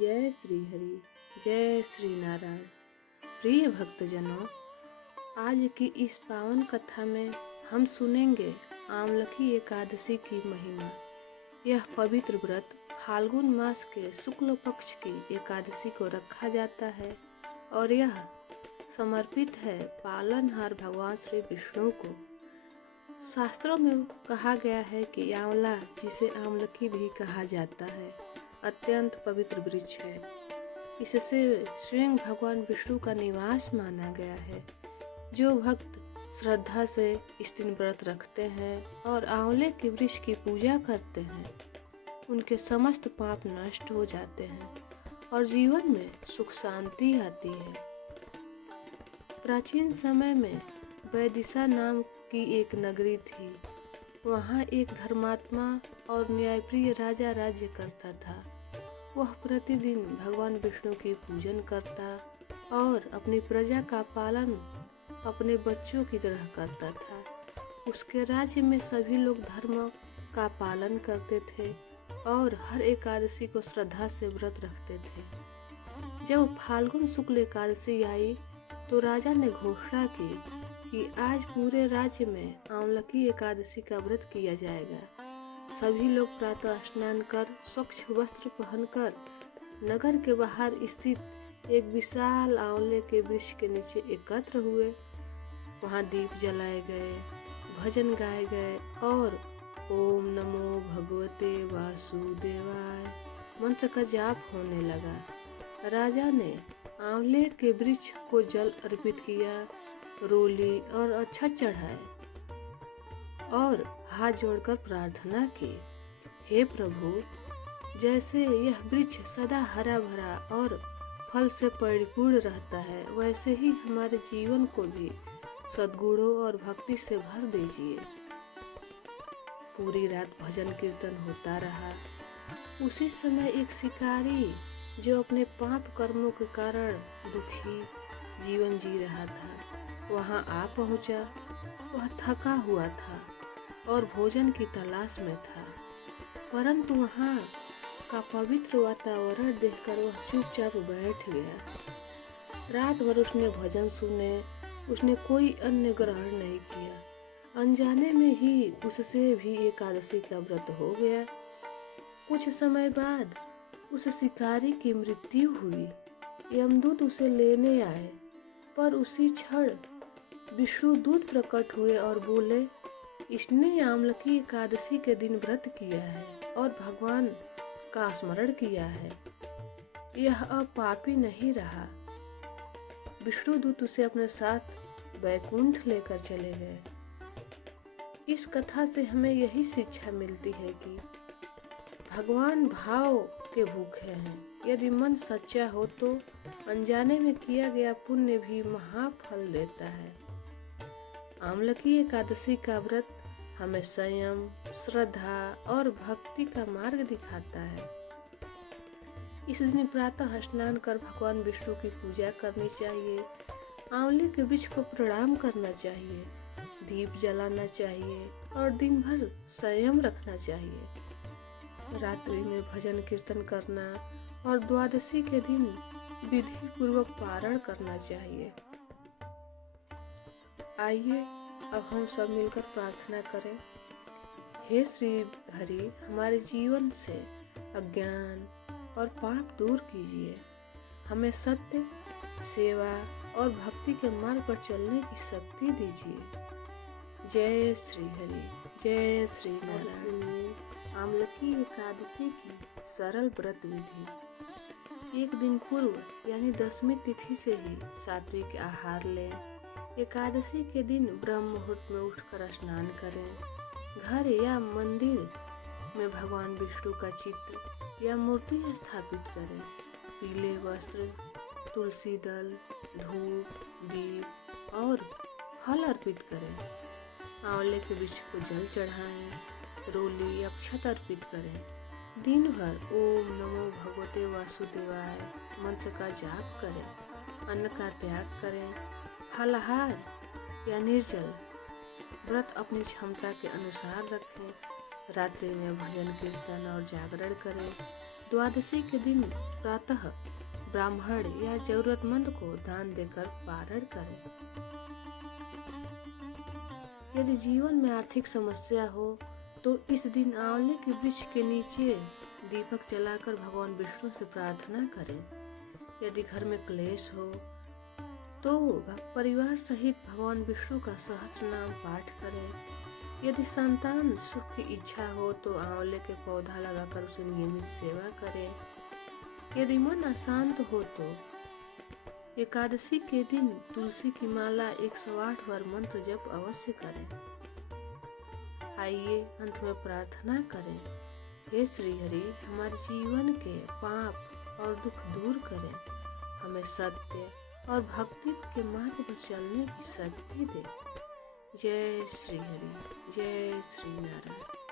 जय श्री हरि, जय श्री नारायण। प्रिय भक्तजनों, आज की इस पावन कथा में हम सुनेंगे आमलकी एकादशी की महिमा। यह पवित्र व्रत फाल्गुन मास के शुक्ल पक्ष की एकादशी को रखा जाता है और यह समर्पित है पालनहार भगवान श्री विष्णु को। शास्त्रों में कहा गया है कि आंवला, जिसे आमलकी भी कहा जाता है, अत्यंत पवित्र वृक्ष है। इससे स्वयं भगवान विष्णु का निवास माना गया है। जो भक्त श्रद्धा से इस दिन व्रत रखते हैं और आंवले के वृक्ष की पूजा करते हैं, उनके समस्त पाप नष्ट हो जाते हैं और जीवन में सुख शांति आती है। प्राचीन समय में वैदिशा नाम की एक नगरी थी। वहाँ एक धर्मात्मा और न्यायप्रिय राजा राज्य करता था। वह प्रतिदिन भगवान विष्णु की पूजन करता और अपनी प्रजा का पालन अपने बच्चों की तरह करता था। उसके राज्य में सभी लोग धर्म का पालन करते थे और हर एकादशी को श्रद्धा से व्रत रखते थे। जब फाल्गुन शुक्ल एकादशी आई तो राजा ने घोषणा की कि आज पूरे राज्य में आंवलकी एकादशी का व्रत किया जाएगा। सभी लोग प्रातः स्नान कर स्वच्छ वस्त्र पहनकर नगर के बाहर स्थित एक विशाल आंवले के वृक्ष के नीचे एकत्र हुए। वहां दीप जलाए गए, भजन गाए गए और ओम नमो भगवते वासुदेवाय मंत्र का जाप होने लगा। राजा ने आंवले के वृक्ष को जल अर्पित किया, रोली और अच्छा चढ़ाए और हाथ जोड़कर प्रार्थना की, हे प्रभु, जैसे यह वृक्ष सदा हरा भरा और फल से परिपूर्ण रहता है, वैसे ही हमारे जीवन को भी सद्गुणों और भक्ति से भर दीजिए। पूरी रात भजन कीर्तन होता रहा। उसी समय एक शिकारी जो अपने पाप कर्मों के कारण दुखी जीवन जी रहा था, वहां आ पहुंचा। वह थका हुआ था और भोजन की तलाश में था, परंतु वहां का पवित्र वातावरण देखकर वह चुपचाप बैठ गया। रात भर उसने भजन सुने, उसने कोई अन्न ग्रहण नहीं किया। अनजाने में ही उससे भी एकादशी का व्रत हो गया। कुछ समय बाद उस शिकारी की मृत्यु हुई। यमदूत उसे लेने आए, पर उसी क्षण विष्णुदूत प्रकट हुए और बोले, इसने आमलकी एकादशी के दिन व्रत किया है और भगवान का स्मरण किया है। यह अब पापी नहीं रहा। विष्णुदूत उसे अपने साथ वैकुंठ लेकर चले गए। इस कथा से हमें यही शिक्षा मिलती है कि भगवान भाव के भूखे हैं। यदि मन सच्चा हो तो अनजाने में किया गया पुण्य भी महाफल देता है। आमलकी एकादशी का व्रत हमें संयम, श्रद्धा और भक्ति का मार्ग दिखाता है। इस दिन प्रातः स्नान कर भगवान विष्णु की पूजा करनी चाहिए, आंवले के वृक्ष को प्रणाम करना चाहिए, दीप जलाना चाहिए और दिन भर संयम रखना चाहिए। रात्रि में भजन कीर्तन करना और द्वादशी के दिन विधि पूर्वक पारण करना चाहिए। आइए अब हम सब मिलकर प्रार्थना करें। हे श्री हरि, हमारे जीवन से अज्ञान और पाप दूर कीजिए। हमें सत्य, सेवा और भक्ति के मार्ग पर चलने की शक्ति दीजिए। जय श्री हरि, जय श्री नारायण। आमलकी एकादशी की सरल व्रत विधि। एक दिन पूर्व यानी 10वीं तिथि से ही सात्विक आहार लें। एकादशी के दिन ब्रह्म मुहूर्त में उठकर स्नान करें। घर या मंदिर में भगवान विष्णु का चित्र या मूर्ति स्थापित करें। पीले वस्त्र, तुलसी दल, धूप, दीप और फल अर्पित करें। आंवले के वृक्ष को जल चढ़ाएं, रोली अक्षत अर्पित करें। दिन भर ओम नमो भगवते वासुदेवाय मंत्र का जाप करें। अन्न का त्याग करें। फलाहार या निर्जल व्रत अपनी क्षमता के अनुसार रखें। रात्रि में भजन कीर्तन और जागरण करें। द्वादशी के दिन प्रातः ब्राह्मण या जरूरतमंद को दान देकर पारण करें। यदि जीवन में आर्थिक समस्या हो तो इस दिन आंवले के वृक्ष के नीचे दीपक जलाकर भगवान विष्णु से प्रार्थना करें। यदि घर में क्लेश हो तो परिवार सहित भगवान विष्णु का सहस्त्र नाम पाठ करें। यदि संतान सुख की इच्छा हो तो आंवले के पौधा लगाकर उसे नियमित सेवा करें। यदि मन अशांत हो तो एकादशी के दिन तुलसी की माला 108 बार मंत्र जप अवश्य करें। आइए अंत में प्रार्थना करें। हे श्री हरि, हमारे जीवन के पाप और दुख दूर करें, हमें सत्य और भक्ति के मार्ग पर चलने की शक्ति दे। जय श्री हरि, जय श्री नारायण।